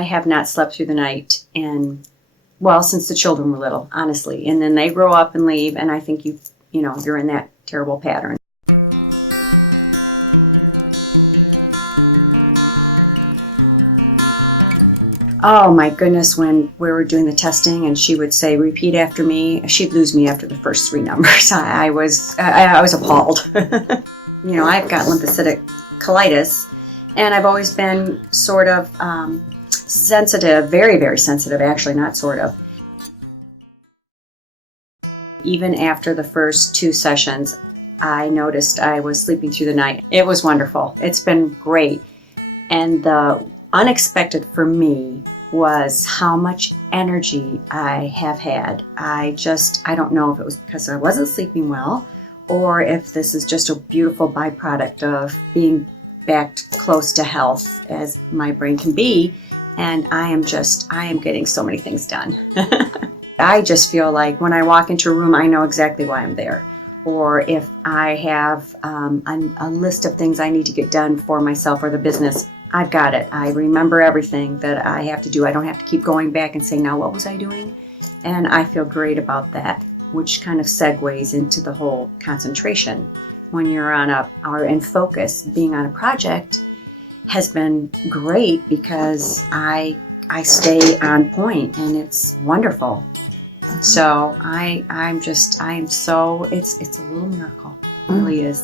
I have not slept through the night since the children were little, honestly. And then they grow up and leave, and I think you're in that terrible pattern. Oh my goodness, when we were doing the testing and she would say, repeat after me, she'd lose me after the first 3 numbers. I was appalled. I've got lymphocytic colitis, and I've always been sort of sensitive, very, very sensitive, actually, not sort of. Even after the first 2 sessions, I noticed I was sleeping through the night. It was wonderful. It's been great. And the unexpected for me was how much energy I have had. I don't know if it was because I wasn't sleeping well, or if this is just a beautiful byproduct of being back close to health as my brain can be, and I am getting so many things done. I just feel like when I walk into a room, I know exactly why I'm there. Or if I have a list of things I need to get done for myself or the business, I've got it. I remember everything that I have to do. I don't have to keep going back and saying, now what was I doing? And I feel great about that, which kind of segues into the whole concentration. When you're or in focus, being on a project has been great because I stay on point, and it's wonderful. So it's a little miracle. It really is.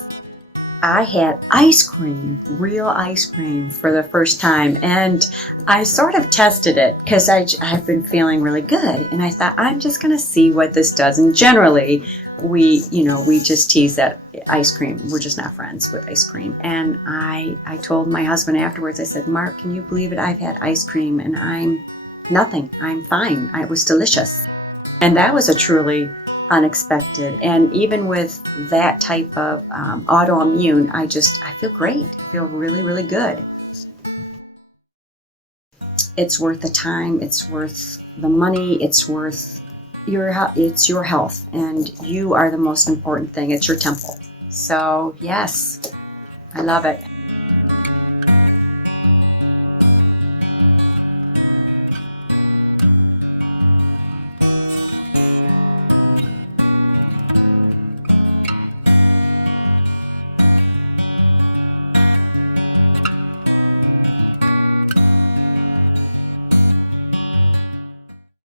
I had ice cream, real ice cream, for the first time, and I sort of tested it because I've been feeling really good, and I thought, I'm just going to see what this does. And generally, we just tease that ice cream. We're just not friends with ice cream. And I told my husband afterwards, I said, Mark, can you believe it? I've had ice cream, and I'm fine. It was delicious. And that was a truly unexpected. And even with that type of autoimmune, I feel great. I feel really, really good. It's worth the time. It's worth the money. It's worth your health. And you are the most important thing. It's your temple. So yes, I love it.